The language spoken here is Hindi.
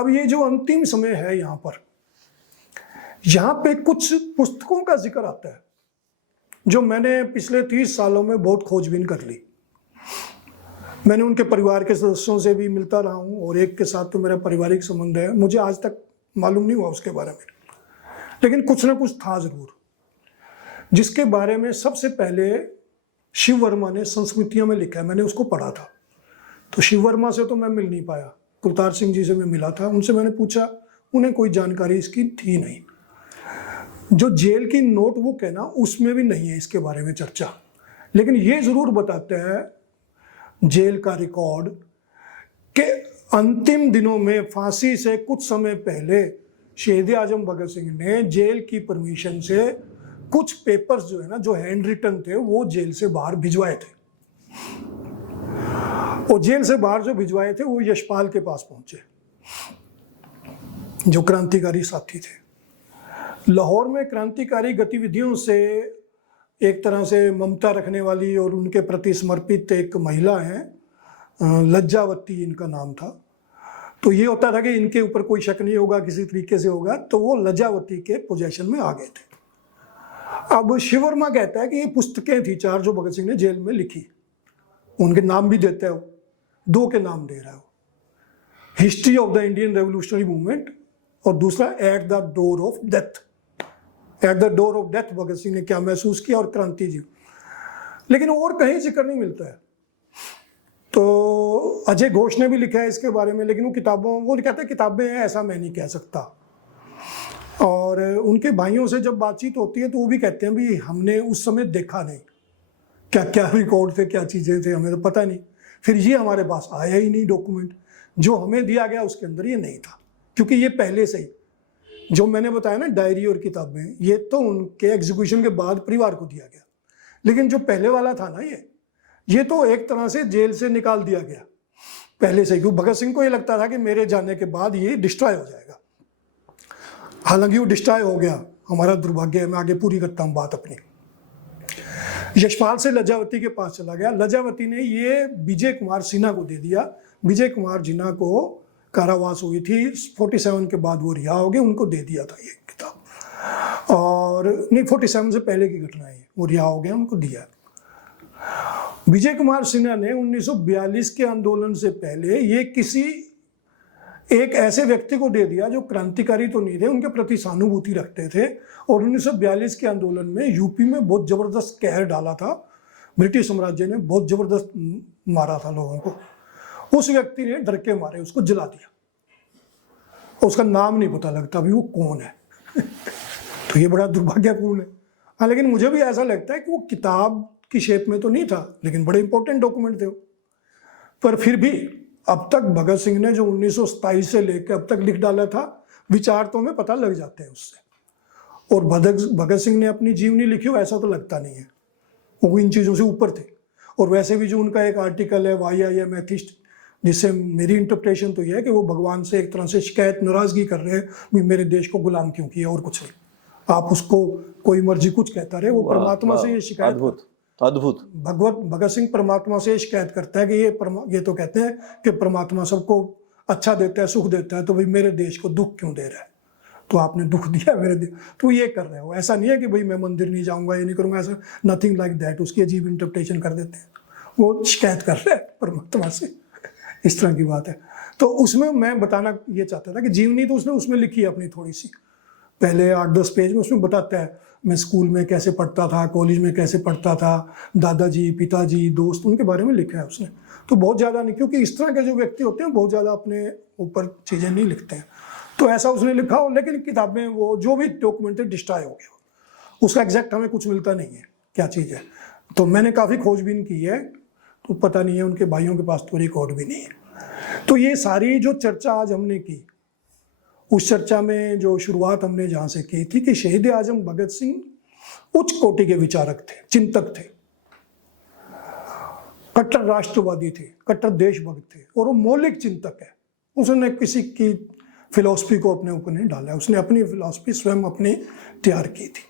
अब ये जो अंतिम समय है यहाँ पे कुछ पुस्तकों का जिक्र आता है जो मैंने पिछले 30 सालों में बहुत खोजबीन कर ली। मैंने उनके परिवार के सदस्यों से भी मिलता रहा हूँ और एक के साथ तो मेरा पारिवारिक संबंध है, मुझे आज तक मालूम नहीं हुआ उसके बारे में, लेकिन कुछ ना कुछ था जरूर, जिसके बारे में सबसे पहले शिव वर्मा ने संस्मृतियों में लिखा है। मैंने उसको पढ़ा था। तो शिव वर्मा से तो मैं मिल नहीं पाया, कुलतार सिंह जी से मैं मिला था, उनसे मैंने पूछा, उन्हें कोई जानकारी इसकी थी नहीं। जो जेल की नोटबुक है ना, उसमें भी नहीं है इसके बारे में चर्चा, लेकिन ये जरूर बताते हैं जेल का रिकॉर्ड कि अंतिम दिनों में फांसी से कुछ समय पहले शहीद आजम भगत सिंह ने जेल की परमिशन से कुछ पेपर्स जो है ना, जो हैंड रिटन थे, वो जेल से बाहर भिजवाए थे। और जेल से बाहर जो भिजवाए थे वो यशपाल के पास पहुंचे, जो क्रांतिकारी साथी थे। लाहौर में क्रांतिकारी गतिविधियों से एक तरह से ममता रखने वाली और उनके प्रति समर्पित एक महिला हैं, लज्जावती इनका नाम था। तो ये होता था कि इनके ऊपर कोई शक नहीं होगा, किसी तरीके से होगा, तो वो लज्जावती के पोजीशन में आ गए थे। अब शिव वर्मा कहता है कि ये पुस्तकें थी 4 जो भगत सिंह ने जेल में लिखी, उनके नाम भी देते हो, 2 के नाम दे रहा हो, history of the Indian revolutionary movement और दूसरा at the door of death. At the door of death Bhagat Singh ने क्या महसूस किया और क्रांति जी, लेकिन और कहीं जिक्र नहीं मिलता है। तो अजय घोष ने भी लिखा है इसके बारे में, लेकिन वो कहते हैं किताबें हैं, ऐसा मैं नहीं कह सकता। और उनके भाइयों से जब बातचीत होती है तो वो भी कहते हैं भी हमने उस समय देखा नहीं, क्या क्या रिकॉर्ड थे, क्या चीज़ें थे, हमें तो पता नहीं। फिर ये हमारे पास आया ही नहीं डॉक्यूमेंट, जो हमें दिया गया उसके अंदर ये नहीं था, क्योंकि ये पहले से ही जो मैंने बताया ना डायरी और किताबें, ये तो उनके एग्जीक्यूशन के बाद परिवार को दिया गया, लेकिन जो पहले वाला था ना, ये तो एक तरह से जेल से निकाल दिया गया पहले से, क्योंकि भगत सिंह को ये लगता था कि मेरे जाने के बाद ये डिस्ट्रॉय हो जाएगा। हालांकि वो डिस्ट्रॉय हो गया, हमारा दुर्भाग्य है। मैं आगे पूरी करता हूँ बात अपनी। यशपाल से लज्जावती के पास चला गया। लज्जावती ने ये विजय कुमार सिन्हा को दे दिया। विजय कुमार सिन्हा को कारावास हुई थी 47 के बाद, वो रिहा हो गए, उनको दे दिया था ये किताब। और नहीं, 47 से पहले की घटना है, वो रिहा हो गया, उनको दिया। विजय कुमार सिन्हा ने 1942 के आंदोलन से पहले ये किसी एक ऐसे व्यक्ति को दे दिया जो क्रांतिकारी तो नहीं थे, उनके प्रति सहानुभूति रखते थे, और 1942 के आंदोलन में यूपी में बहुत जबरदस्त कहर डाला था, ब्रिटिश साम्राज्य ने बहुत जबरदस्त मारा था लोगों को। उस व्यक्ति ने डर के मारे उसको जला दिया, उसका नाम नहीं पता लगता अभी वो कौन है। तो ये बड़ा दुर्भाग्यपूर्ण है। हाँ, लेकिन मुझे भी ऐसा लगता है कि वो किताब की शेप में तो नहीं था, लेकिन बड़े इंपॉर्टेंट डॉक्यूमेंट थे वो। पर फिर भी अब तक भगत सिंह ने जो 1927 से लेकर अब तक लिख डाला था, विचार तो हमें पता लग जाते हैं उससे। और भगत सिंह ने अपनी जीवनी लिखी हो ऐसा तो लगता नहीं है, वो इन चीज़ों से ऊपर थे। और वैसे भी जो उनका एक आर्टिकल है वाई आई एम एथिस्ट, जिससे मेरी इंटरप्रिटेशन तो ये है कि वो भगवान से एक तरह से शिकायत, नाराजगी कर रहे हैं भी मेरे देश को गुलाम क्यों किया, और कुछ नहीं। आप उसको कोई मर्जी कुछ कहता रहे, वो परमात्मा से ये शिकायत, अद्भुत भगत सिंह परमात्मा से शिकायत करता है कि ये तो कहते हैं कि परमात्मा सबको अच्छा देता है, सुख देता है, तो भाई मेरे देश को दुख क्यों दे रहा है, तो आपने दुख दिया मेरे देश, तो ये कर रहे हो। ऐसा नहीं है कि भाई मैं मंदिर नहीं जाऊंगा, ये नहीं करूंगा, ऐसा नथिंग लाइक दैट। उसकी अजीब इंटरप्रिटेशन कर देते हैं, वो शिकायत कर रहे हैं परमात्मा से, इस तरह की बात है। तो उसमें मैं बताना ये चाहता था कि जीवनी तो उसने उसमें लिखी है अपनी थोड़ी सी, पहले 8-10 पेज में उसमें बताता है मैं स्कूल में कैसे पढ़ता था, कॉलेज में कैसे पढ़ता था, दादाजी, पिताजी, दोस्त, उनके बारे में लिखा है उसने। तो बहुत ज़्यादा नहीं, क्योंकि इस तरह के जो व्यक्ति होते हैं बहुत ज़्यादा अपने ऊपर चीज़ें नहीं लिखते हैं, तो ऐसा उसने लिखा हो। लेकिन किताबें वो जो भी डॉक्यूमेंट डिस्ट्रॉय हो गया, उसका एग्जैक्ट हमें कुछ मिलता नहीं है क्या चीज़ है। तो मैंने काफ़ी खोजबीन की है, तो पता नहीं है, उनके भाइयों के पास तो रिकॉर्ड भी नहीं है। तो ये सारी जो चर्चा आज हमने की, उस चर्चा में जो शुरुआत हमने जहाँ से की थी कि शहीद आजम भगत सिंह उच्च कोटि के विचारक थे, चिंतक थे, कट्टर राष्ट्रवादी थे, कट्टर देशभक्त थे, और वो मौलिक चिंतक है। उसने किसी की फिलॉसफी को अपने ऊपर नहीं डाला, उसने अपनी फिलॉसफी स्वयं अपनी तैयार की थी।